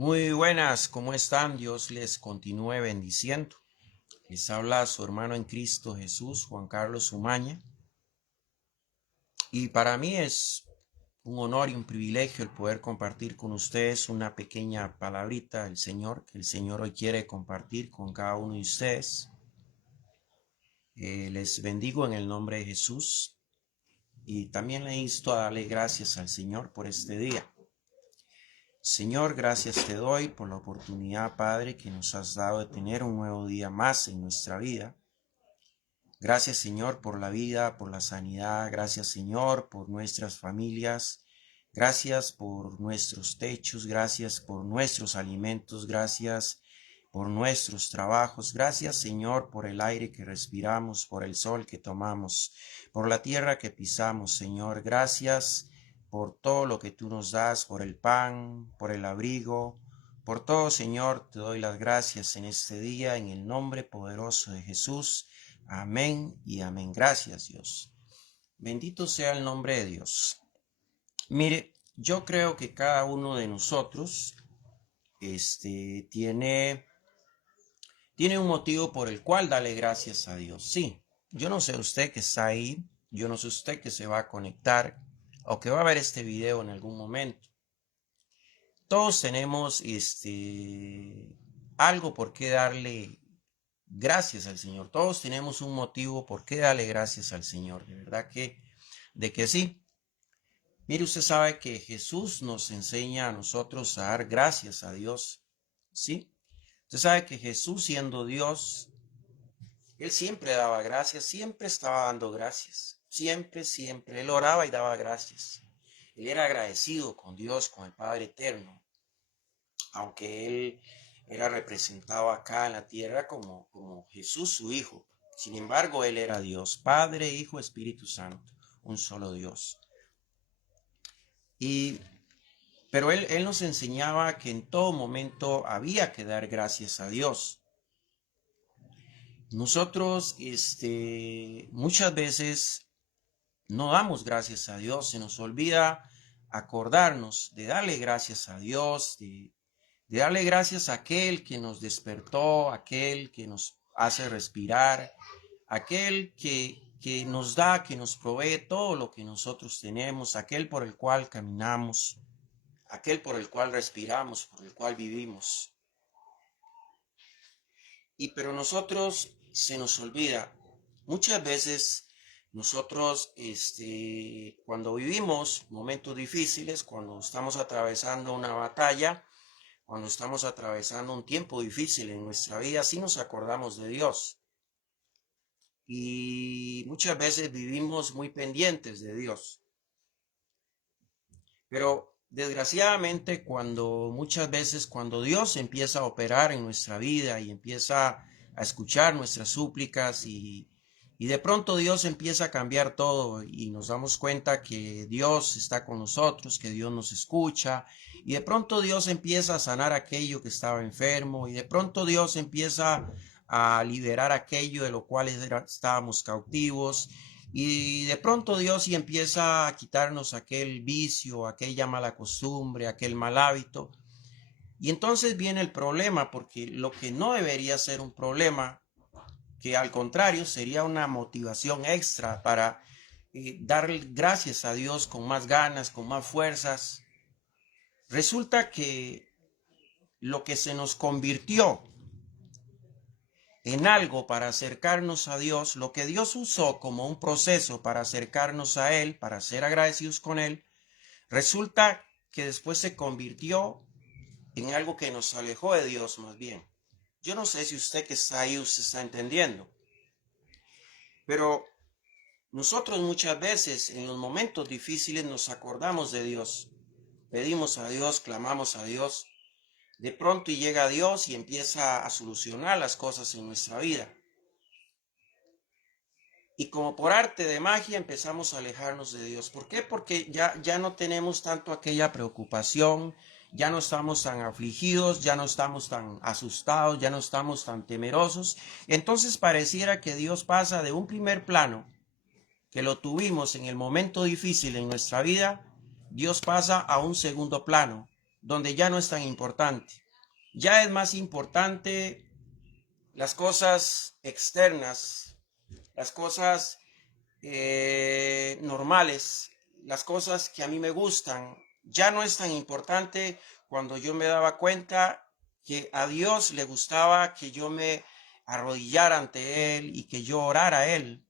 Muy buenas, ¿cómo están? Dios les continúe bendiciendo. Les habla su hermano en Cristo Jesús, Juan Carlos Umaña. Y para mí es un honor y un privilegio el poder compartir con ustedes una pequeña palabrita del Señor, que el Señor hoy quiere compartir con cada uno de ustedes. Les bendigo en el nombre de Jesús y también le insto a darle gracias al Señor por este día. Señor, gracias te doy por la oportunidad, Padre, que nos has dado de tener un nuevo día más en nuestra vida. Gracias, Señor, por la vida, por la sanidad. Gracias, Señor, por nuestras familias. Gracias por nuestros techos. Gracias por nuestros alimentos. Gracias por nuestros trabajos. Gracias, Señor, por el aire que respiramos, por el sol que tomamos, por la tierra que pisamos, Señor. Gracias por todo lo que tú nos das, por el pan, por el abrigo, por todo, Señor. Te doy las gracias en este día, en el nombre poderoso de Jesús. Amén y amén. Gracias, Dios. Bendito sea el nombre de Dios. Mire, yo creo que cada uno de nosotros tiene un motivo por el cual darle gracias a Dios. Sí, yo no sé usted que está ahí, yo no sé usted que se va a conectar o que va a ver este video en algún momento. Todos tenemos algo por qué darle gracias al Señor. Todos tenemos un motivo por qué darle gracias al Señor. De verdad que sí. Mire, usted sabe que Jesús nos enseña a nosotros a dar gracias a Dios. ¿Sí? Usted sabe que Jesús, siendo Dios, Él siempre daba gracias, siempre estaba dando gracias. Siempre, siempre. Él oraba y daba gracias. Él era agradecido con Dios, con el Padre Eterno. Aunque Él era representado acá en la tierra como Jesús su Hijo. Sin embargo, Él era Dios, Padre, Hijo, Espíritu Santo, un solo Dios. Pero él nos enseñaba que en todo momento había que dar gracias a Dios. Nosotros muchas veces no damos gracias a Dios, se nos olvida acordarnos de darle gracias a Dios, de darle gracias a aquel que nos despertó, aquel que nos hace respirar, aquel que nos da, que nos provee todo lo que nosotros tenemos, aquel por el cual caminamos, aquel por el cual respiramos, por el cual vivimos. Pero nosotros se nos olvida, muchas veces nosotros cuando vivimos momentos difíciles, cuando estamos atravesando una batalla, cuando estamos atravesando un tiempo difícil en nuestra vida, sí nos acordamos de Dios. Y muchas veces vivimos muy pendientes de Dios. Pero desgraciadamente muchas veces cuando Dios empieza a operar en nuestra vida y empieza a escuchar nuestras súplicas y de pronto Dios empieza a cambiar todo y nos damos cuenta que Dios está con nosotros, que Dios nos escucha y de pronto Dios empieza a sanar aquello que estaba enfermo y de pronto Dios empieza a liberar aquello de lo cual estábamos cautivos y de pronto Dios y empieza a quitarnos aquel vicio, aquella mala costumbre, aquel mal hábito. Y entonces viene el problema, porque lo que no debería ser un problema, que al contrario sería una motivación extra para dar gracias a Dios con más ganas, con más fuerzas. Resulta que lo que se nos convirtió en algo para acercarnos a Dios, lo que Dios usó como un proceso para acercarnos a Él, para ser agradecidos con Él, resulta que después se convirtió en algo que nos alejó de Dios más bien. Yo no sé si usted que está ahí, usted está entendiendo, pero nosotros muchas veces en los momentos difíciles nos acordamos de Dios, pedimos a Dios, clamamos a Dios, de pronto y llega Dios y empieza a solucionar las cosas en nuestra vida. Y como por arte de magia empezamos a alejarnos de Dios. ¿Por qué? Porque ya no tenemos tanto aquella preocupación, ya no estamos tan afligidos, ya no estamos tan asustados, ya no estamos tan temerosos. Entonces pareciera que Dios pasa de un primer plano, que lo tuvimos en el momento difícil en nuestra vida, Dios pasa a un segundo plano. donde ya no es tan importante. Ya es más importante las cosas externas, las cosas normales, las cosas que a mí me gustan. Ya no es tan importante cuando yo me daba cuenta que a Dios le gustaba que yo me arrodillara ante Él y que yo orara a Él.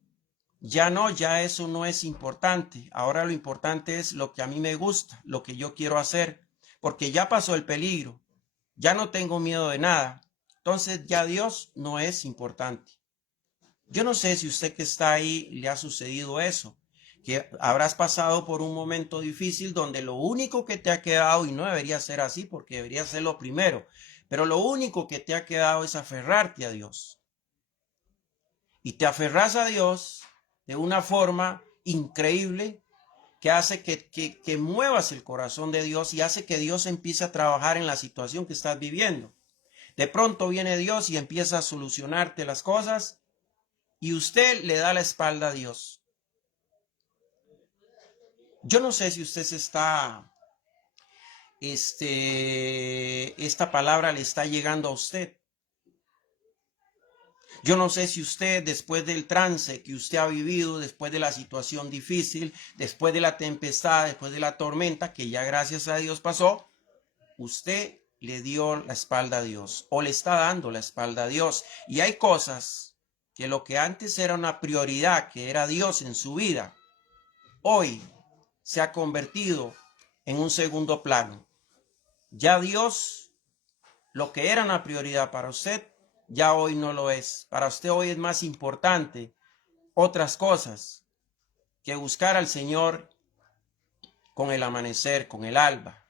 Ya no, ya eso no es importante. Ahora lo importante es lo que a mí me gusta, lo que yo quiero hacer, porque ya pasó el peligro. Ya no tengo miedo de nada. Entonces ya Dios no es importante. Yo no sé si usted que está ahí le ha sucedido eso, que habrás pasado por un momento difícil donde lo único que te ha quedado, y no debería ser así porque debería ser lo primero, pero lo único que te ha quedado es aferrarte a Dios. Y te aferras a Dios de una forma increíble que hace que muevas el corazón de Dios y hace que Dios empiece a trabajar en la situación que estás viviendo. De pronto viene Dios y empieza a solucionarte las cosas y usted le da la espalda a Dios. Yo no sé si usted se está, esta palabra le está llegando a usted. Yo no sé si usted, después del trance que usted ha vivido, después de la situación difícil, después de la tempestad, después de la tormenta, que ya gracias a Dios pasó, usted le dio la espalda a Dios o le está dando la espalda a Dios. Y hay cosas que lo que antes era una prioridad, que era Dios en su vida, hoy se ha convertido en un segundo plano. Ya Dios, lo que era una prioridad para usted, ya hoy no lo es. Para usted hoy es más importante otras cosas que buscar al Señor con el amanecer, con el alba.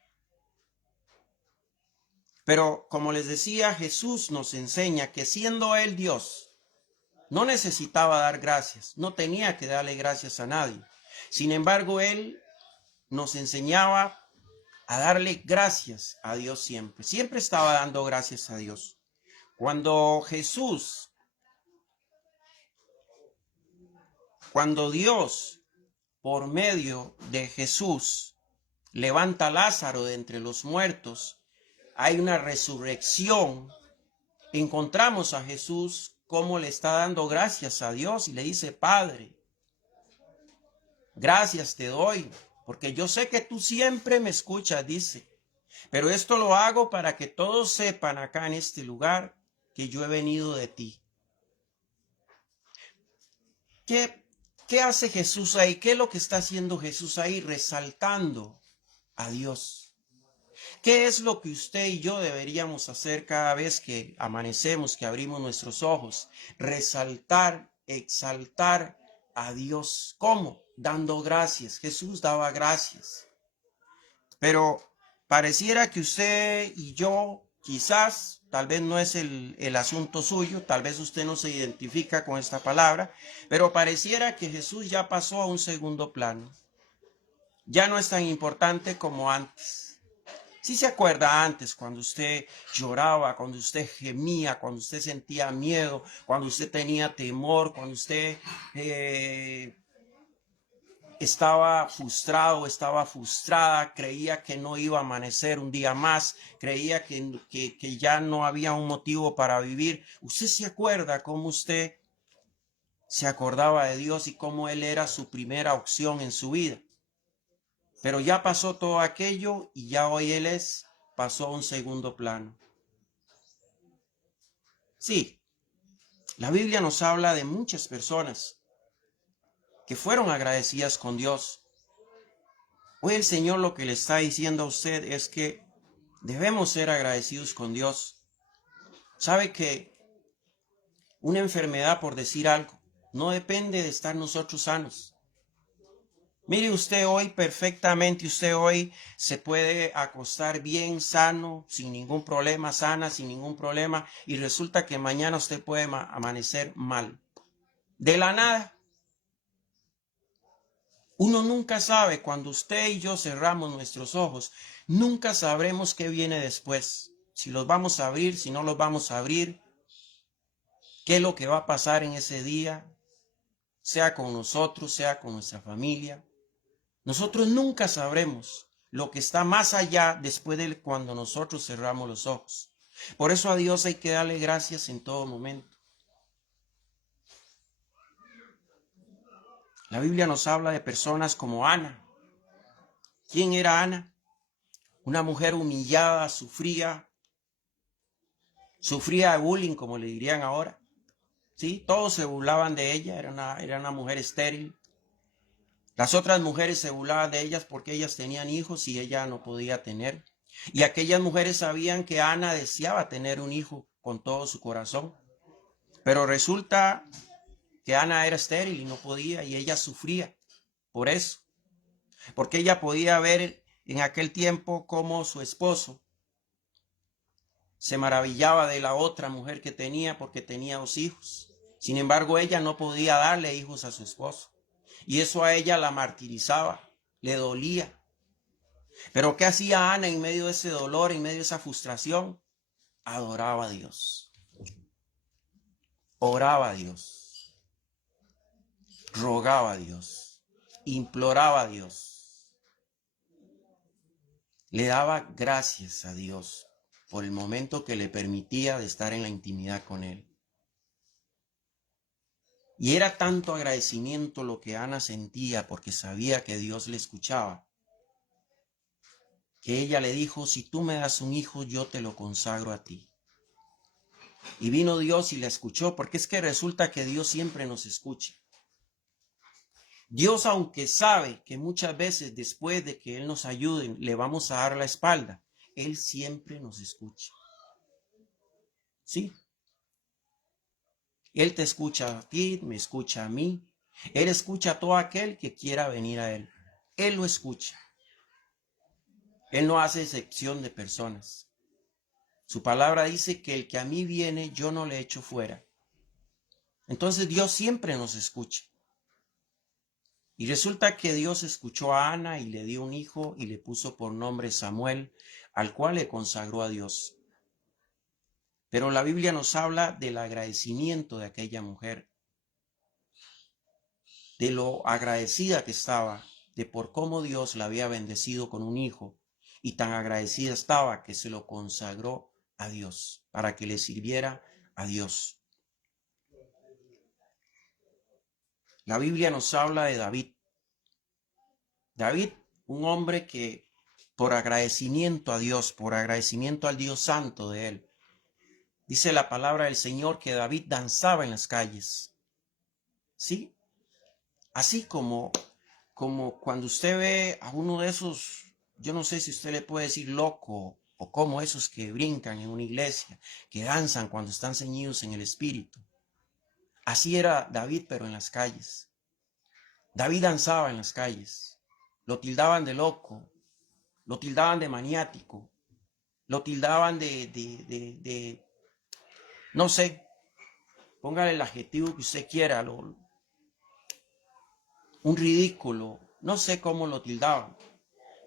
Pero como les decía, Jesús nos enseña que siendo Él Dios, no necesitaba dar gracias, no tenía que darle gracias a nadie. Sin embargo, Él nos enseñaba a darle gracias a Dios siempre. Siempre estaba dando gracias a Dios. Cuando Dios, por medio de Jesús, levanta a Lázaro de entre los muertos, hay una resurrección. Encontramos a Jesús como le está dando gracias a Dios y le dice: Padre, gracias te doy, porque yo sé que tú siempre me escuchas, dice, pero esto lo hago para que todos sepan acá en este lugar que yo he venido de ti. ¿Qué hace Jesús ahí? ¿Qué es lo que está haciendo Jesús ahí? Resaltando a Dios. ¿Qué es lo que usted y yo deberíamos hacer cada vez que amanecemos, que abrimos nuestros ojos? Resaltar, exaltar a Dios. ¿Cómo? Dando gracias. Jesús daba gracias. Pero pareciera que usted y yo, quizás, tal vez no es el asunto suyo, tal vez usted no se identifica con esta palabra, pero pareciera que Jesús ya pasó a un segundo plano. Ya no es tan importante como antes. Si se acuerda antes, cuando usted lloraba, cuando usted gemía, cuando usted sentía miedo, cuando usted tenía temor, cuando usted estaba frustrado, estaba frustrada, creía que no iba a amanecer un día más, creía que ya no había un motivo para vivir. ¿Usted se acuerda cómo usted se acordaba de Dios y cómo Él era su primera opción en su vida? Pero ya pasó todo aquello y ya hoy pasó a un segundo plano. Sí, la Biblia nos habla de muchas personas que fueron agradecidas con Dios. Hoy el Señor lo que le está diciendo a usted es que debemos ser agradecidos con Dios. Sabe que una enfermedad, por decir algo, no depende de estar nosotros sanos. Mire usted hoy perfectamente, usted hoy se puede acostar bien, sano, sin ningún problema, sana, sin ningún problema, y resulta que mañana usted puede amanecer mal. De la nada. Uno nunca sabe, cuando usted y yo cerramos nuestros ojos, nunca sabremos qué viene después. Si los vamos a abrir, si no los vamos a abrir, qué es lo que va a pasar en ese día, sea con nosotros, sea con nuestra familia. Nosotros nunca sabremos, lo que está más allá después de cuando nosotros cerramos los ojos. Por eso a Dios hay que darle gracias en todo momento. La Biblia nos habla de personas como Ana. ¿Quién era Ana? Una mujer humillada, sufría de bullying, como le dirían ahora. ¿Sí? Todos se burlaban de ella, era una mujer estéril. Las otras mujeres se burlaban de ellas porque ellas tenían hijos y ella no podía tener. Y aquellas mujeres sabían que Ana deseaba tener un hijo con todo su corazón. Pero resulta que Ana era estéril y no podía, y ella sufría por eso. Porque ella podía ver en aquel tiempo cómo su esposo se maravillaba de la otra mujer que tenía porque tenía 2 hijos. Sin embargo, ella no podía darle hijos a su esposo. Y eso a ella la martirizaba, le dolía. Pero ¿qué hacía Ana en medio de ese dolor, en medio de esa frustración? Adoraba a Dios, oraba a Dios, rogaba a Dios, imploraba a Dios. Le daba gracias a Dios por el momento que le permitía de estar en la intimidad con Él. Y era tanto agradecimiento lo que Ana sentía porque sabía que Dios le escuchaba, que ella le dijo: si tú me das un hijo, yo te lo consagro a ti. Y vino Dios y la escuchó, porque es que resulta que Dios siempre nos escucha. Dios, aunque sabe que muchas veces después de que Él nos ayude, le vamos a dar la espalda, Él siempre nos escucha. ¿Sí? Él te escucha a ti, me escucha a mí. Él escucha a todo aquel que quiera venir a Él. Él lo escucha. Él no hace excepción de personas. Su palabra dice que el que a mí viene, yo no le echo fuera. Entonces Dios siempre nos escucha. Y resulta que Dios escuchó a Ana y le dio un hijo y le puso por nombre Samuel, al cual le consagró a Dios. Pero la Biblia nos habla del agradecimiento de aquella mujer, de lo agradecida que estaba, de por cómo Dios la había bendecido con un hijo, y tan agradecida estaba que se lo consagró a Dios, para que le sirviera a Dios. La Biblia nos habla de David. David, un hombre que por agradecimiento a Dios, por agradecimiento al Dios santo de él, dice la palabra del Señor que David danzaba en las calles. ¿Sí? Así como cuando usted ve a uno de esos, yo no sé si usted le puede decir loco, o como esos que brincan en una iglesia, que danzan cuando están ceñidos en el espíritu. Así era David, pero en las calles. David danzaba en las calles. Lo tildaban de loco, lo tildaban de maniático, lo tildaban de no sé, póngale el adjetivo que usted quiera, un ridículo, no sé cómo lo tildaban.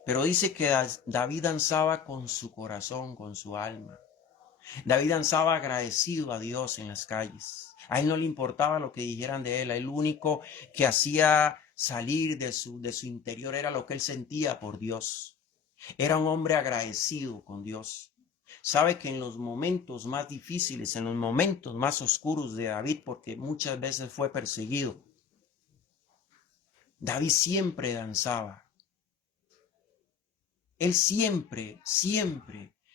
Pero dice que David danzaba con su corazón, con su alma. David danzaba agradecido a Dios en las calles. A él no le importaba lo que dijeran de él. A él lo único que hacía salir de su interior era lo que él sentía por Dios. Era un hombre agradecido con Dios. Sabe que en los momentos más difíciles, en los momentos más oscuros de David, porque muchas veces fue perseguido, David siempre danzaba. Él siempre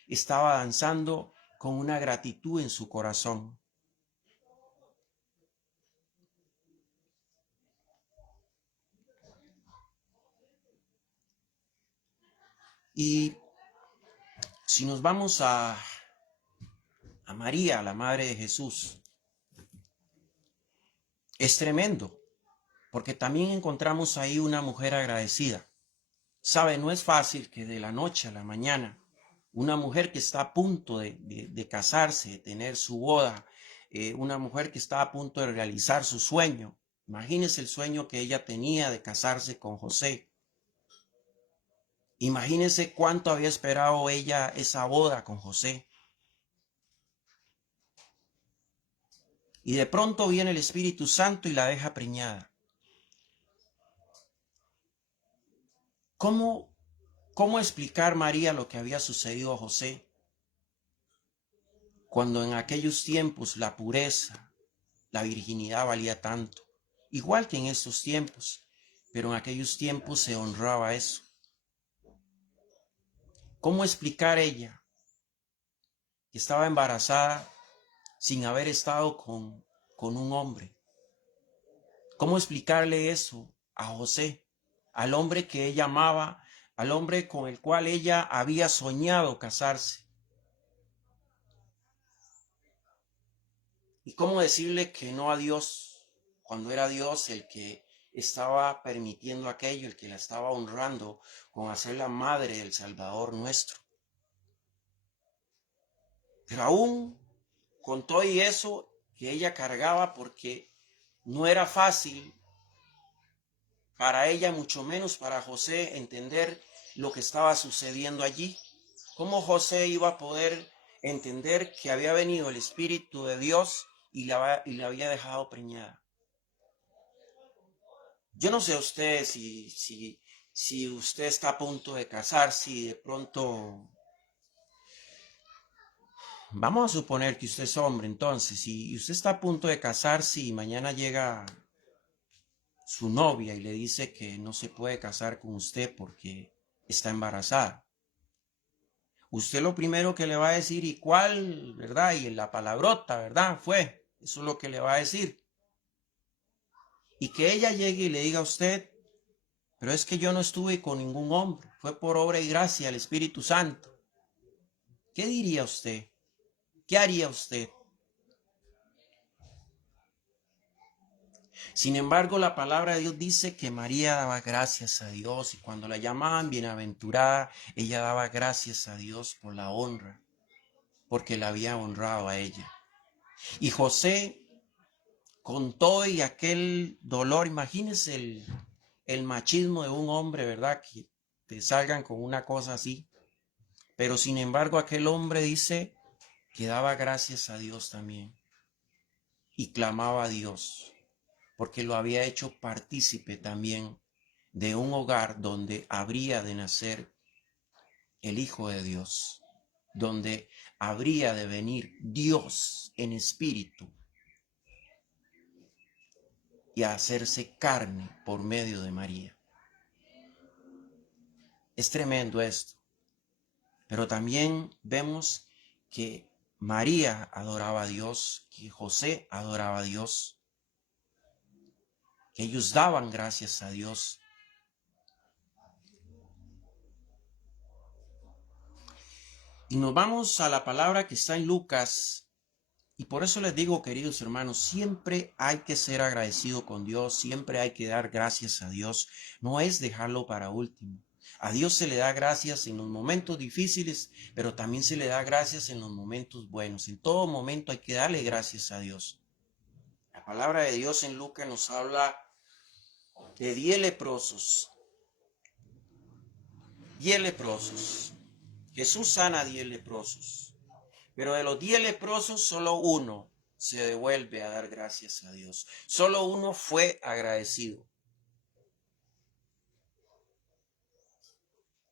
estaba danzando con una gratitud en su corazón. Y si nos vamos a María, la madre de Jesús, es tremendo, porque también encontramos ahí una mujer agradecida. Sabe, no es fácil que de la noche a la mañana una mujer que está a punto de casarse, de tener su boda, una mujer que está a punto de realizar su sueño. Imagínese el sueño que ella tenía de casarse con José. Imagínese cuánto había esperado ella esa boda con José. Y de pronto viene el Espíritu Santo y la deja preñada. ¿Cómo ¿Cómo explicar, María, lo que había sucedido a José? Cuando en aquellos tiempos la pureza, la virginidad valía tanto, igual que en estos tiempos, pero en aquellos tiempos se honraba eso. ¿Cómo explicar ella que estaba embarazada sin haber estado con un hombre? ¿Cómo explicarle eso a José, al hombre que ella amaba, al hombre con el cual ella había soñado casarse? ¿Y cómo decirle que no a Dios cuando era Dios el que estaba permitiendo aquello, el que la estaba honrando con hacer la madre del Salvador nuestro? Pero aún con todo y eso que ella cargaba, porque no era fácil para ella, mucho menos para José, entender lo que estaba sucediendo allí. ¿Cómo José iba a poder entender que había venido el Espíritu de Dios y la había dejado preñada? Yo no sé usted si usted está a punto de casarse y de pronto, vamos a suponer que usted es hombre, entonces, si usted está a punto de casarse y mañana llega su novia y le dice que no se puede casar con usted porque está embarazada. Usted lo primero que le va a decir, ¿y cuál, verdad? Y la palabrota, ¿verdad? Eso es lo que le va a decir. Y que ella llegue y le diga a usted, pero es que yo no estuve con ningún hombre, fue por obra y gracia del Espíritu Santo. ¿Qué diría usted? ¿Qué haría usted? Sin embargo, la palabra de Dios dice que María daba gracias a Dios y cuando la llamaban bienaventurada, ella daba gracias a Dios por la honra, porque la había honrado a ella. Y José, con todo y aquel dolor, imagínese el machismo de un hombre, ¿verdad? Que te salgan con una cosa así. Pero sin embargo, aquel hombre dice que daba gracias a Dios también y clamaba a Dios, porque lo había hecho partícipe también de un hogar donde habría de nacer el Hijo de Dios, donde habría de venir Dios en espíritu y a hacerse carne por medio de María. Es tremendo esto, pero también vemos que María adoraba a Dios, que José adoraba a Dios, que ellos daban gracias a Dios. Y nos vamos a la palabra que está en Lucas. Y por eso les digo, queridos hermanos, siempre hay que ser agradecido con Dios, siempre hay que dar gracias a Dios. No es dejarlo para último. A Dios se le da gracias en los momentos difíciles, pero también se le da gracias en los momentos buenos. En todo momento hay que darle gracias a Dios. La palabra de Dios en Lucas nos habla de 10 leprosos. 10 leprosos. Jesús sana a 10 leprosos. Pero de los 10 leprosos, solo uno se devuelve a dar gracias a Dios. Solo uno fue agradecido.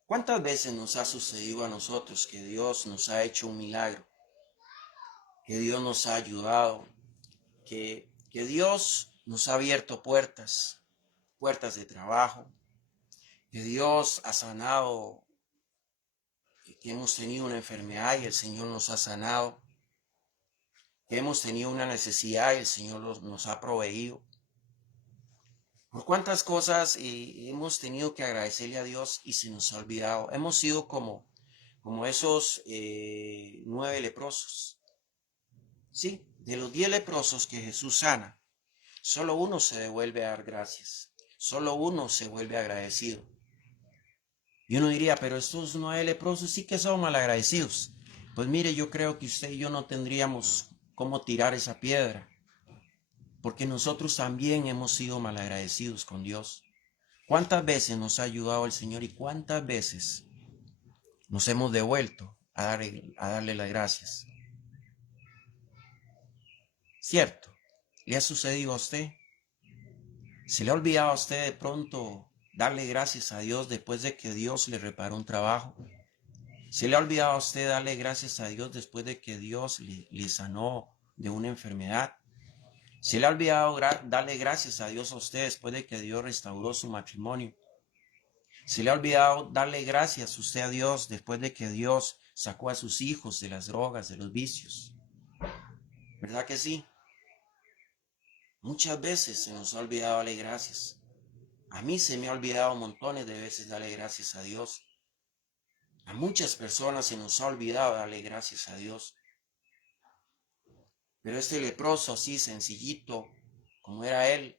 ¿Cuántas veces nos ha sucedido a nosotros que Dios nos ha hecho un milagro? Que Dios nos ha ayudado, que Dios nos ha abierto puertas, puertas de trabajo, que Dios ha sanado, que hemos tenido una enfermedad y el Señor nos ha sanado, que hemos tenido una necesidad y el Señor nos ha proveído. Por cuántas cosas hemos tenido que agradecerle a Dios y se nos ha olvidado. Hemos sido como esos 9 leprosos. Sí, de los 10 leprosos que Jesús sana, solo uno se devuelve a dar gracias. Solo uno se vuelve agradecido. Y uno diría, pero estos 9 leprosos sí que son malagradecidos. Pues mire, yo creo que usted y yo no tendríamos cómo tirar esa piedra, porque nosotros también hemos sido malagradecidos con Dios. ¿Cuántas veces nos ha ayudado el Señor y cuántas veces nos hemos devuelto a darle las gracias? ¿Cierto? ¿Le ha sucedido a usted? ¿Se le ha olvidado a usted de pronto darle gracias a Dios después de que Dios le reparó un trabajo? ¿Se le ha olvidado a usted darle gracias a Dios después de que Dios le sanó de una enfermedad? ¿Se le ha olvidado darle gracias a Dios a usted después de que Dios restauró su matrimonio? ¿Se le ha olvidado darle gracias usted a Dios después de que Dios sacó a sus hijos de las drogas, de los vicios? ¿Verdad que sí? Muchas veces se nos ha olvidado darle gracias. A mí se me ha olvidado montones de veces darle gracias a Dios. A muchas personas se nos ha olvidado darle gracias a Dios. Pero este leproso así sencillito, como era él,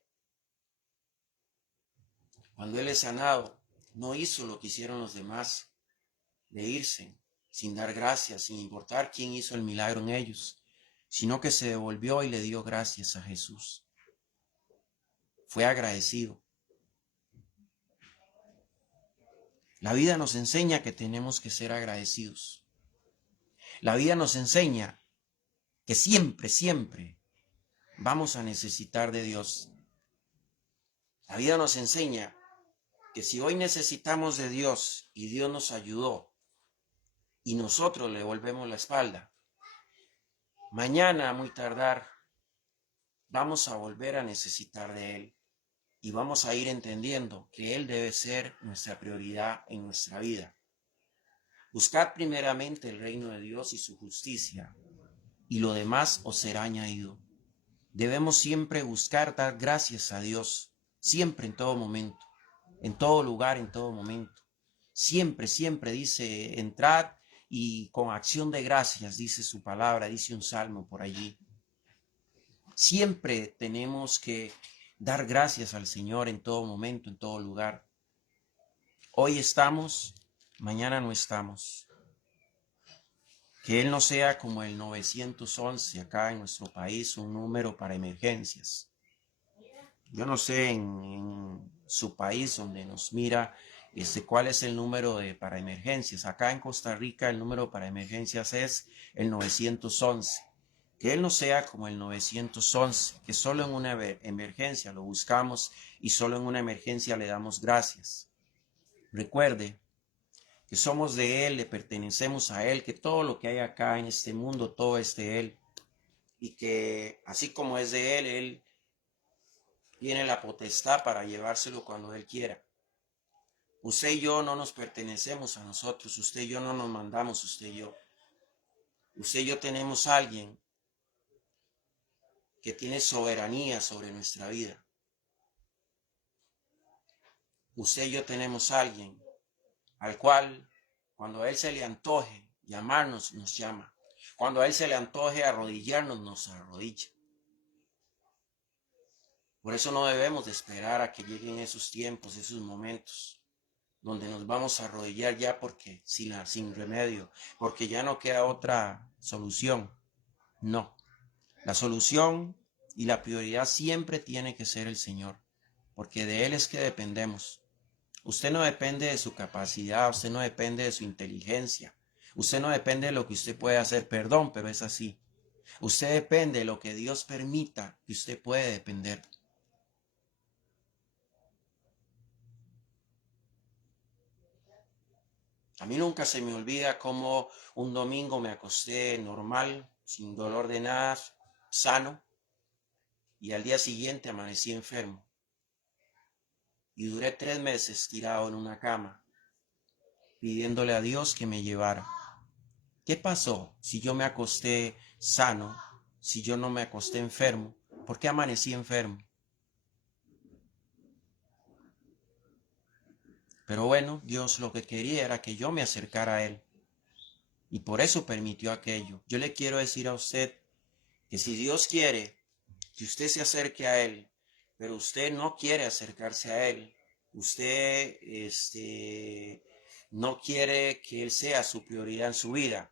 cuando él es sanado, no hizo lo que hicieron los demás, de irse sin dar gracias, sin importar quién hizo el milagro en ellos, sino que se devolvió y le dio gracias a Jesús. Fue agradecido. La vida nos enseña que tenemos que ser agradecidos. La vida nos enseña que siempre, siempre vamos a necesitar de Dios. La vida nos enseña que si hoy necesitamos de Dios y Dios nos ayudó y nosotros le volvemos la espalda, mañana a muy tardar vamos a volver a necesitar de Él y vamos a ir entendiendo que Él debe ser nuestra prioridad en nuestra vida. Buscad primeramente el reino de Dios y su justicia, y lo demás os será añadido. Debemos siempre buscar dar gracias a Dios, siempre en todo momento, en todo lugar, en todo momento. Siempre, siempre dice, entrad y con acción de gracias, dice su palabra, dice un salmo por allí. Siempre tenemos que dar gracias al Señor en todo momento, en todo lugar. Hoy estamos, mañana no estamos. Que Él no sea como el 911 acá en nuestro país, un número para emergencias. Yo no sé en su país donde nos mira cuál es el número para emergencias. Acá en Costa Rica el número para emergencias es el 911. Que Él no sea como el 911, que solo en una emergencia lo buscamos y solo en una emergencia le damos gracias. Recuerde que somos de Él, le pertenecemos a Él, que todo lo que hay acá en este mundo, todo es de Él. Y que así como es de Él tiene la potestad para llevárselo cuando Él quiera. Usted y yo no nos pertenecemos a nosotros, usted y yo no nos mandamos, usted y yo. Usted y yo tenemos a alguien que tiene soberanía sobre nuestra vida. Usted y yo tenemos a alguien al cual, cuando a Él se le antoje llamarnos, nos llama. Cuando a Él se le antoje arrodillarnos, nos arrodilla. Por eso no debemos de esperar a que lleguen esos tiempos, esos momentos, donde nos vamos a arrodillar ya porque sin remedio, porque ya no queda otra solución. No, la solución y la prioridad siempre tiene que ser el Señor, porque de Él es que dependemos. Usted no depende de su capacidad, usted no depende de su inteligencia, usted no depende de lo que usted puede hacer, perdón, pero es así. Usted depende de lo que Dios permita que usted puede depender. A mí nunca se me olvida cómo un domingo me acosté normal, sin dolor de nada, sano, y al día siguiente amanecí enfermo. Y duré 3 meses tirado en una cama, pidiéndole a Dios que me llevara. ¿Qué pasó si yo me acosté sano, si yo no me acosté enfermo? ¿Por qué amanecí enfermo? Pero bueno, Dios lo que quería era que yo me acercara a Él. Y por eso permitió aquello. Yo le quiero decir a usted que si Dios quiere que usted se acerque a Él, pero usted no quiere acercarse a Él, usted no quiere que Él sea su prioridad en su vida,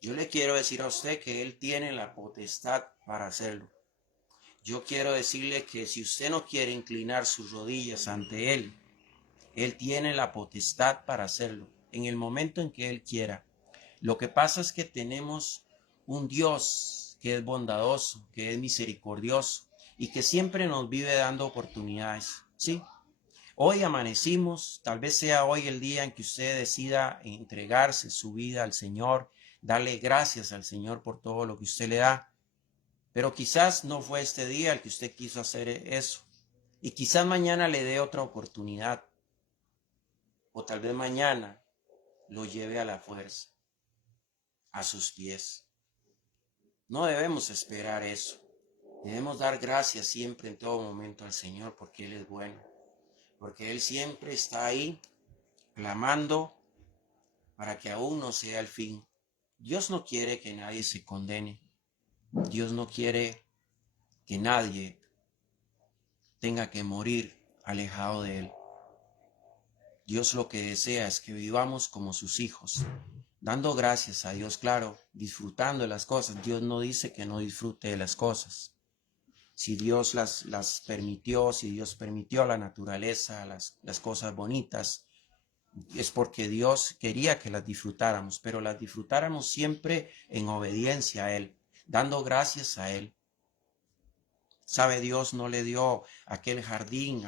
yo le quiero decir a usted que Él tiene la potestad para hacerlo. Yo quiero decirle que si usted no quiere inclinar sus rodillas ante Él, Él tiene la potestad para hacerlo en el momento en que Él quiera. Lo que pasa es que tenemos un Dios que es bondadoso, que es misericordioso y que siempre nos vive dando oportunidades, ¿sí? Hoy amanecimos, tal vez sea hoy el día en que usted decida entregarse su vida al Señor, darle gracias al Señor por todo lo que usted le da. Pero quizás no fue este día el que usted quiso hacer eso. Y quizás mañana le dé otra oportunidad. O tal vez mañana lo lleve a la fuerza, a sus pies. No debemos esperar eso. Debemos dar gracias siempre en todo momento al Señor porque Él es bueno. Porque Él siempre está ahí clamando para que aún no sea el fin. Dios no quiere que nadie se condene. Dios no quiere que nadie tenga que morir alejado de Él. Dios lo que desea es que vivamos como sus hijos, dando gracias a Dios, claro, disfrutando de las cosas. Dios no dice que no disfrute de las cosas. Si Dios las permitió, si Dios permitió la naturaleza, las cosas bonitas, es porque Dios quería que las disfrutáramos, pero las disfrutáramos siempre en obediencia a Él, dando gracias a Él. Sabe, Dios no le dio aquel jardín,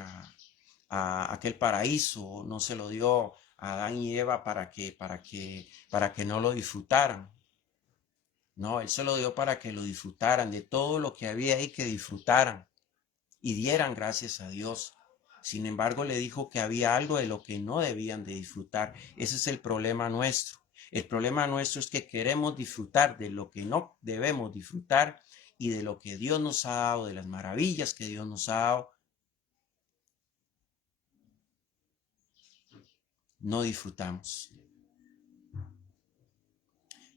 a aquel paraíso, no se lo dio a Adán y Eva para que no lo disfrutaran. No, Él se lo dio para que lo disfrutaran, de todo lo que había ahí, que disfrutaran y dieran gracias a Dios. Sin embargo, le dijo que había algo de lo que no debían de disfrutar. Ese es el problema nuestro. El problema nuestro es que queremos disfrutar de lo que no debemos disfrutar y de lo que Dios nos ha dado, de las maravillas que Dios nos ha dado, no disfrutamos.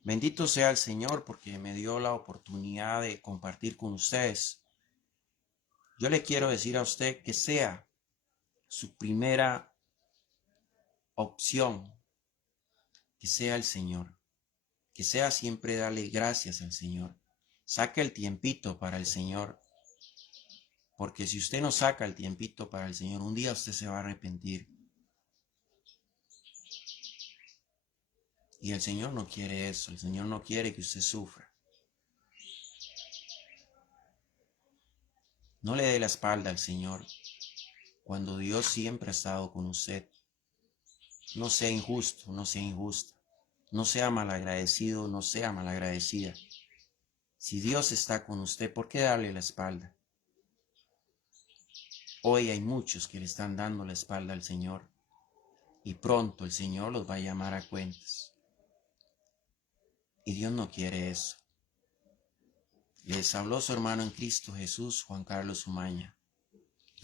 Bendito sea el Señor porque me dio la oportunidad de compartir con ustedes. Yo le quiero decir a usted que sea su primera opción, que sea el Señor, que sea siempre darle gracias al Señor. Saque el tiempito para el Señor, porque si usted no saca el tiempito para el Señor, un día usted se va a arrepentir. Y el Señor no quiere eso, el Señor no quiere que usted sufra. No le dé la espalda al Señor cuando Dios siempre ha estado con usted. No sea injusto, no sea injusta. No sea malagradecido, no sea malagradecida. Si Dios está con usted, ¿por qué darle la espalda? Hoy hay muchos que le están dando la espalda al Señor y pronto el Señor los va a llamar a cuentas. Y Dios no quiere eso. Les habló su hermano en Cristo Jesús, Juan Carlos Umaña.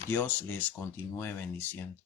Dios les continúe bendiciendo.